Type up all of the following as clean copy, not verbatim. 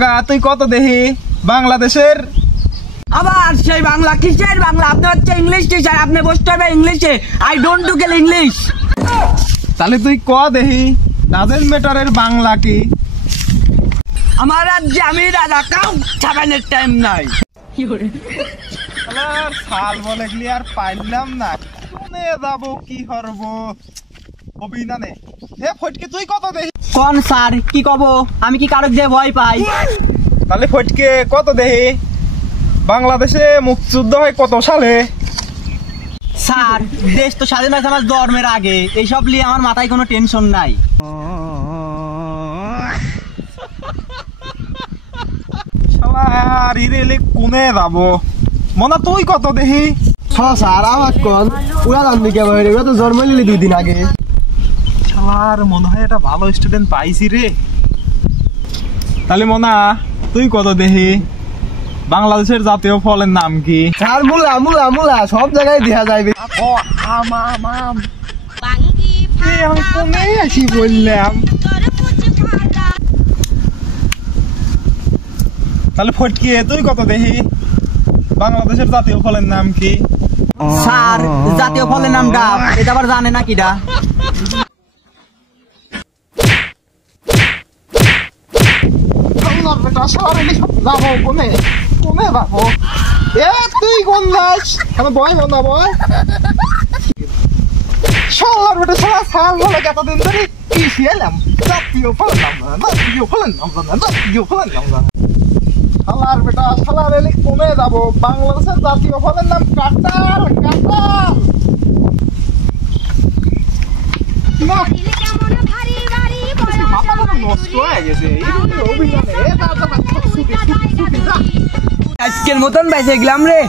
তুই কত দেখি বাংলাদেশের আবার সেই বাংলা কিসের বাংলা? আপনি হচ্ছে ইংলিশ টিচার, আপনি বসতে হবে ইংলিশে। আই ডোন্ট টু গেল ইংলিশ। তাহলে তুই ক দেখি ডাজেন্ট ম্যাটারের বাংলা কি? আমার রাজ্যে আমি রাজা, কাউ ছাপানোর টাইম নাই। সাল বলে গেলি আর পাইলাম না, কোনে যাব কি হরব অভিনানে। এ ফটকে তুই কত দেখি? কোন স্যার কি কব? আমি কি কারক দিয়ে ভয় পাই? তাহলে ফটকে কত দেখি বাংলাদেশে মুক্তিযুদ্ধ হয় কত সালে? স্যার দেশ তো স্বাধীন হয়েছে আমার জন্মের আগে, এইসব নিয়ে আমার মাথায় কোনো টেনশন নাই। শালার ইরেলে কোনে যাব? মনা তুই কত দেখি? স্যার আমার কোন পুরা জানবি কে ভাই, ওরা তো জন্ম নিলি 2 দিন আগে। শালার মনে হয় এটা ভালো স্টুডেন্ট পাইছি রে। তাহলে মনা তুই কত দেখি বাংলাদেশের জাতীয় ফলের নাম কি? স্যার মুলা মুলা মুলা সব জায়গায় দেখা যাবে। ও আম আম আম আমি কোনে আসি বললাম। তাহলে ফটকে তুই কত দেখি বাংলাদেশের জাতীয় ফলের নাম কি? স্যার জাতীয় ফলের নাম ডাব, এটা আবার জানে না কিডা? যাবো কোনে কোনে যাবো? এ তুই কোন যাস? আমি বয় মন্দা বয় শালার বেটা শালা সাল বলে এতদিন ধরে কি শিয়ালাম জাতীয় ফলের নাম না, জাতীয় ফলের নাম জানা, জাতীয় ফলের নাম জানা। শালার বেটা শালার এলে কোনে যাবো? বাংলাদেশের জাতীয় ফলের নাম কাঁঠাল। কাঁঠাল না মাথাটা নষ্ট হয়ে গেছে এই অভিযানে। আজকের মতন বাইসে গেলাম রে,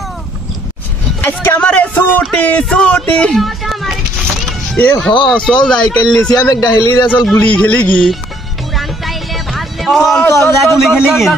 আজকে আমার ছুটি ছুটি। এ হ চল যাই, কালি সিয়াম একটা হেলি চল গুলি খেলি কি? চল চল যা গুলি খেলি গিয়ে।